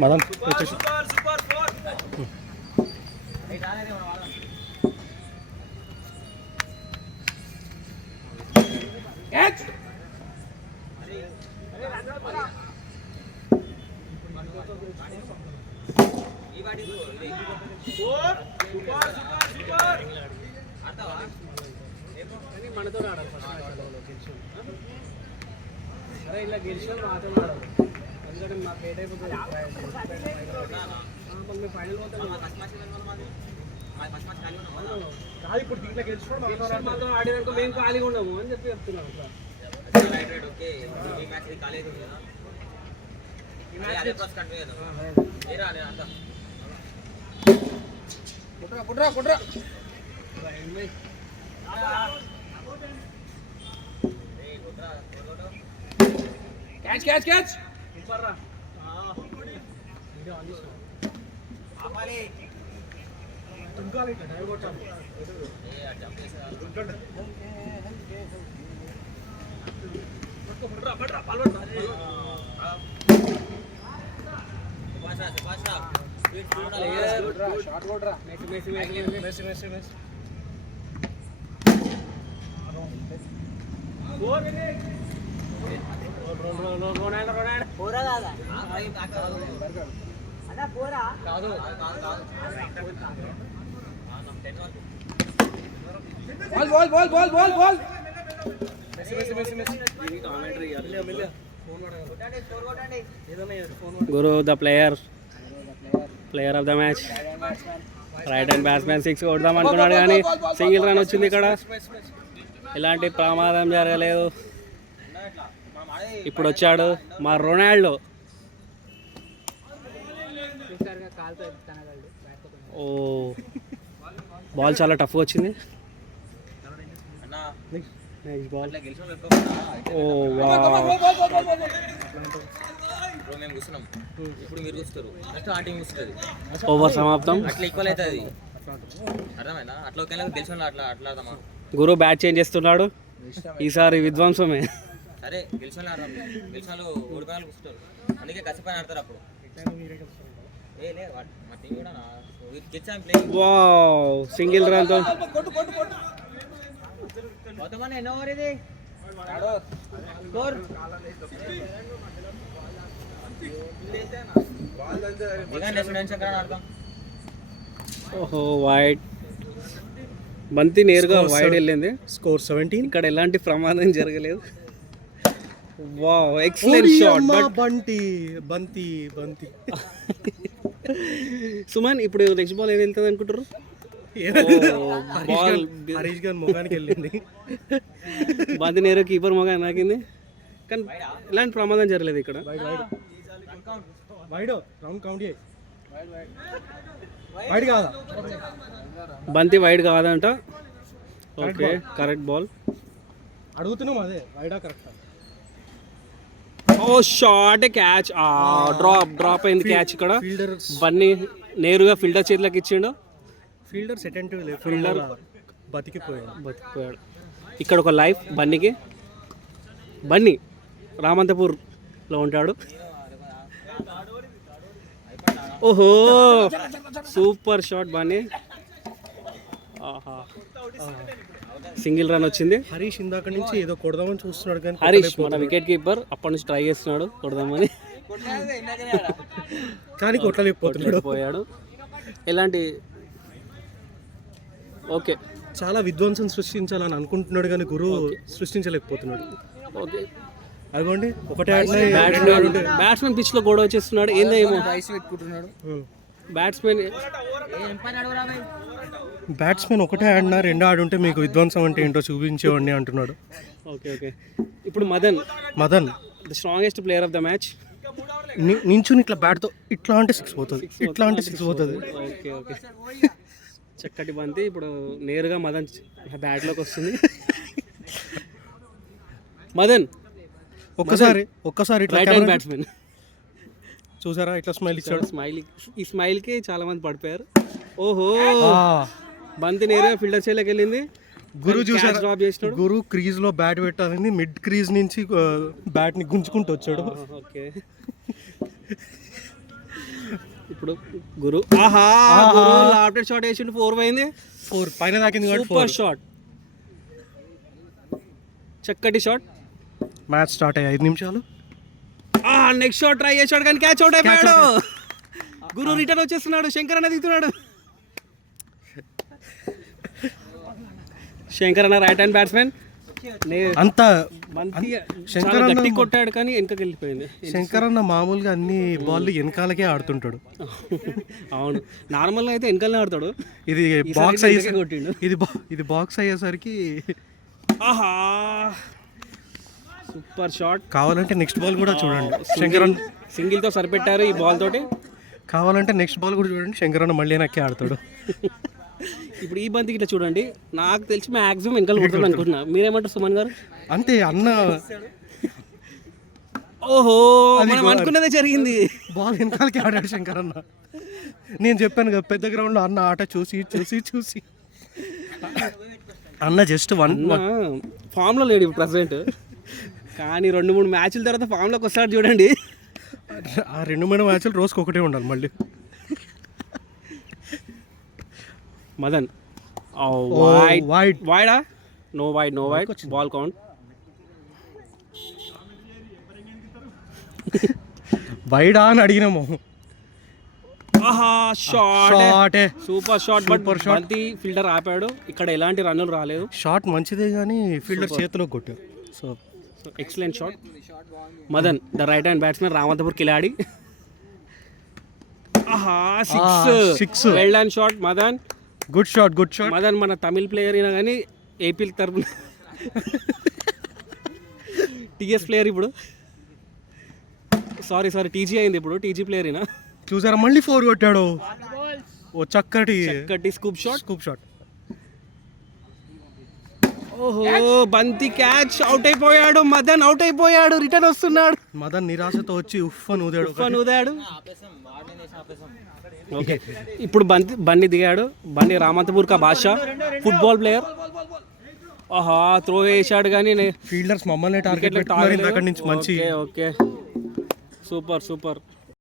మదన్ మనతో ఆడాలి అరే ఇలా గెలిచిన మాతో ఆడాలి ఎందుకంటే మా పేట అయిపోతుంది ఫైనల్ ఇప్పుడు దీంట్లో గెలిచిన మాతో ఆడినాక మేము ఖాళీగా ఉండము అని చెప్పి చెప్తున్నాం catch catch Guru the player of the match right hand batsmen 6 కొడదాం అనుకున్నాడు కానీ సింగిల్ రన్ వచ్చింది. ఇక్కడ ఎలాంటి ప్రమాదం జరగలేదు. ఇప్పుడు వచ్చాడు మా రొనాల్డో. ఓ బాల్ చాలా టఫ్గా వచ్చింది. ఓ ఓవర్ సమాప్తం. గురు బ్యాట్ చేంజ్ చేస్తున్నాడు. ఈసారి విధ్వంసమే. సింగిల్ రన్ తో ఓహో వైడ్ బంతి నేరుగా వైడ్ వెళ్ళింది. స్కోర్ 17. ఇక్కడ ఎలాంటి ప్రమాదం జరగలేదు. Wow excellent shot. బంతి సుమన్ ఇప్పుడు నెక్స్ట్ బాల్ ఏది వెళ్తుంది అనుకుంటారు? హరీష్ గారి మొగానికి వెళ్ళింది. బంతి నేరుగా కీపర్ మొగా నాకింది. కానీ ఇలాంటి ప్రమాదం జరగలేదు ఇక్కడ. బంతి వైడ్ కాదంట. ఓకే కరెక్ట్ బాల్ అడుగుతున్నాం. అదే వైడా కరెక్ట్. ఓ షార్ట్ క్యాచ్. డ్రాప్ అయింది క్యాచ్. ఇక్కడ బన్నీ నేరుగా ఫీల్డర్ చేతిలోకి ఇచ్చిండు. ఫీల్డర్ బతికిపోయాడు. ఇక్కడ ఒక లైఫ్ బన్నీకి. బన్నీ రామంతపూర్లో ఉంటాడు. ఓహో సూపర్ షాట్ బన్నీ. ఆహా సింగిల్ రన్ వచ్చింది. హరీష్ ఇందాక నుంచి ఏదో కొడదామని చూస్తున్నాడు కానీ హరీష్ మన వికెట్ కీపర్ అప్పటి నుంచి ట్రై చేస్తున్నాడు కొడదామని కానీ కొట్టలేకపోయాడు. ఎలాంటి ఓకే చాలా విధ్వంసం సృష్టించాలని అనుకుంటున్నాడు కానీ గురువు సృష్టించలేకపోతున్నాడు. ఓకే అదిగోండి ఒకటే బ్యాట్స్మెన్ పిచ్ లో గొడవ వచ్చేస్తున్నాడు. ఏందేమో బ్యాట్స్మెన్ ఒకటే ఆడినా 2 ఆడుంటే మీకు విధ్వంసం అంటే ఏంటో చూపించేవాడిని అంటున్నాడు. ఓకే ఓకే ఇప్పుడు Madan the strongest player of the match. నించుని ఇట్లా బ్యాట్తో ఇట్లా అంటే 6 పోతుంది, ఇట్లా అంటే 6 పోతుంది. ఓకే ఓకే చక్కటి బంతి. ఇప్పుడు నేరుగా మదన్ బ్యాట్లోకి వస్తుంది. మదన్ ఒక్కసారి రైట్ హ్యాండ్ బ్యాట్స్మెన్ చూసారా ఇట్లా స్మైల్ ఇచ్చాడు. ఈ స్మైల్కి చాలా మంది పడిపోయారు. ఓహో బంతి నేరుగా ఫీల్డర్ చేలోకి వెళ్ళింది. గురు చూసారా డ్రాప్ చేసినాడు. గురు క్రీజ్ లో బ్యాట్ పెట్టాలని మిడ్ క్రీజ్ నుంచి బ్యాట్ ని గుంజుకుంటూ వచ్చాడు. ఓకే ఇప్పుడు గురు ఆహా గురు లాఫ్టెడ్ షాట్ వేసిండు 4 పోయింది. 4 పైన దాకింది కాబట్టి సూపర్ షాట్, చక్కటి షాట్. మ్యాచ్ స్టార్ట్ అయ్యి 5 నిమిషాలు. నెక్స్ట్ షాట్ ట్రై చేశాడు కానీ క్యాచ్ అవుట్ అయిపోయాడు. గురు రిటర్న్ వచ్చేస్తున్నాడు, శంకర్ అన్న దిగుతున్నాడు. శంకర్ అన్న రైట్ హ్యాండ్ బ్యాట్స్మెన్ అంత శంకర్ గట్టి కొట్టాడు కానీ వెనకకి వెళ్ళిపోయింది. శంకర్ అన్న మామూలుగా అన్ని బాల్ వెనకాలకే ఆడుతుంటాడు. అవును, నార్మల్గా అయితే వెనకాలనే ఆడతాడు. ఇది బాక్స్ కొట్టిండు. ఇది బాక్స్ అయ్యేసరికి ఆహా సూపర్ షాట్. కావాలంటే నెక్స్ట్ బాల్ కూడా చూడండి. శంకర్ అన్న సింగిల్ తో సరిపెట్టారు ఈ బాల్ తోటి. కావాలంటే నెక్స్ట్ బాల్ కూడా చూడండి. శంకర్ అన్న మళ్ళీ వెనక్కి ఆడతాడు. ఇప్పుడు ఈ బంతికి ఇట్లా చూడండి, నాకు తెలిసి మ్యాక్సిమం వెనకాల కొడుతుంది అనుకుంటున్నా. మీరేమంటారు సుమన్ గారు? అంతే అన్న. ఓహో మనం అనుకున్నదే జరిగింది. బాల్ వెనకాలకి ఆడాడు శంకర్ అన్న. నేను చెప్పాను కదా పెద్ద గ్రౌండ్ లో అన్న ఆట చూసి చూసి చూసి అన్న జస్ట్ ఫామ్ లో లేడు ఇప్పుడు ప్రెసెంట్, కానీ 2-3 మ్యాచ్ల తర్వాత ఫామ్ లోకి వస్తాడు చూడండి. ఆ 2-3 మ్యాచ్లు రోజుకి ఒకటే ఉండాలి మళ్ళీ. మదన్ వైడ్ వైడా? No wide, no wide, ball count. వైడా అని అడిగినాము. ఆహా షాట్, షాటే సూపర్ షాట్. బట్ బంతి ఫీల్డర్ ఆపాడు. ఇక్కడ ఎలాంటి రన్నులు రాలేదు. షాట్ మంచిదే కానీ ఫీల్డర్ చేతిలో కొట్టారు. So excellent shot. Madan the right hand batsmen, Ramanthapur కిలాడి. ఆహా six, well done shot Madan. Good shot, good shot. Madan మన తమిళ్ ప్లేయర్ అయినా కానీ ఏపీ తరపున టీఎస్ ప్లేయర్ ఇప్పుడు. సారీ టీజీ అయింది ఇప్పుడు, టీజీ ప్లేయర్ అయినా. చూసారా మళ్ళీ 4 కొట్టాడు. ఓ చక్కటి స్కూప్ షాట్. Scoop shot. ఓహో బంతి క్యాచ్, అవుట్ అయిపోయాడు మదన్, అవుట్ అయిపోయాడు. రిటర్న్ వస్తున్నాడు. మదన్ నిరాశతో వచ్చి ఉఫ్ అని ఊదాడు. ఓకే ఇప్పుడు బండి దిగాడు. బండి రామంతపూర్ కా బాద్షా, ఫుట్బాల్ ప్లేయర్. ఆహా త్రో వేసాడు కానీ ఫీల్డర్స్ మమ్మల్ని టార్గెట్ పెట్టుకున్నారు ఇంతకటి నుంచి. మంచి ఓకే సూపర్.